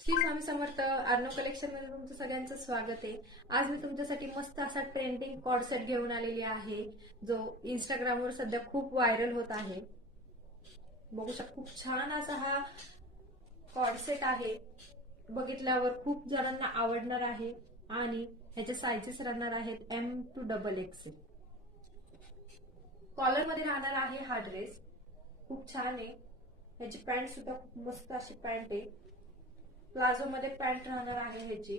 Shri Swami Samarth Arnav collection मध्ये तुमचं सगळ्यांचं स्वागत आहे। आज मी तुमच्यासाठी मस्त असा ट्रेंडिंग कॉर्ड सेट घेऊन आलेली आहे, जो इंस्टाग्रामवर सध्या खूप व्हायरल होत आहे। बघू शकता खूप छान असा हा कॉर्ड सेट आहे। बघितल्यावर खूप जणांना आवडणार आहे आणि ह्याचे साइजेस राहणार आहेत M to XXL। कॉलर मध्ये राहणार आहे हा ड्रेस, खूप छान आहे। ह्याची पॅन्ट सुद्धा खूप मस्त अशी पॅन्ट आहे। प्लाझो मध्ये पॅन्ट राहणार आहे ह्याची।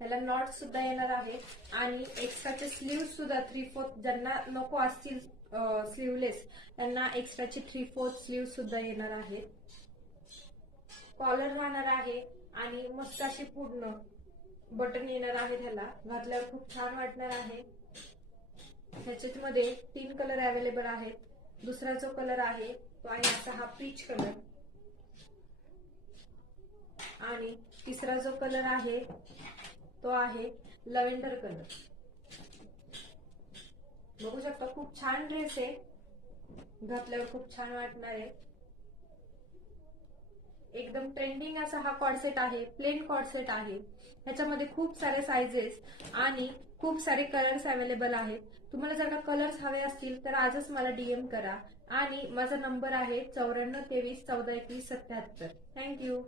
ह्याला नॉट सुद्धा येणार आहे आणि एक्स्ट्राचे स्लीव्ह सुद्धा 3/4 ज्यांना नको असतील स्लीवलेस त्यांना एक्स्ट्राचे 3/4 स्लीव्ह सुद्धा येणार आहे। कॉलर राहणार आहे आणि मस्त अशी पूर्ण बटन येणार आहे। ह्याला घातल्यावर खूप छान वाटणार आहे। ह्याच्यामध्ये 3 कलर अवेलेबल आहेत। दुसरा जो कलर आहे तो आहे असा हा पीच कलर आणि तिसरा जो कलर आहे तो आहे लव्हेंडर कलर। बघू शकता खूप छान ड्रेस आहे, घातल्यावर खूप छान वाटणार आहे। एकदम ट्रेंडिंग असा हा कॉर्ड सेट आहे, प्लेन कॉर्ड सेट आहे। ह्याच्यामध्ये खूप सारे साइजेस आणि खूप सारे कलर्स अवेलेबल आहेत। तुम्हाला जर का कलर्स हवे असतील तर आजच मला DM करा आणि माझा नंबर आहे 94 23 14 21 77। थँक्यू।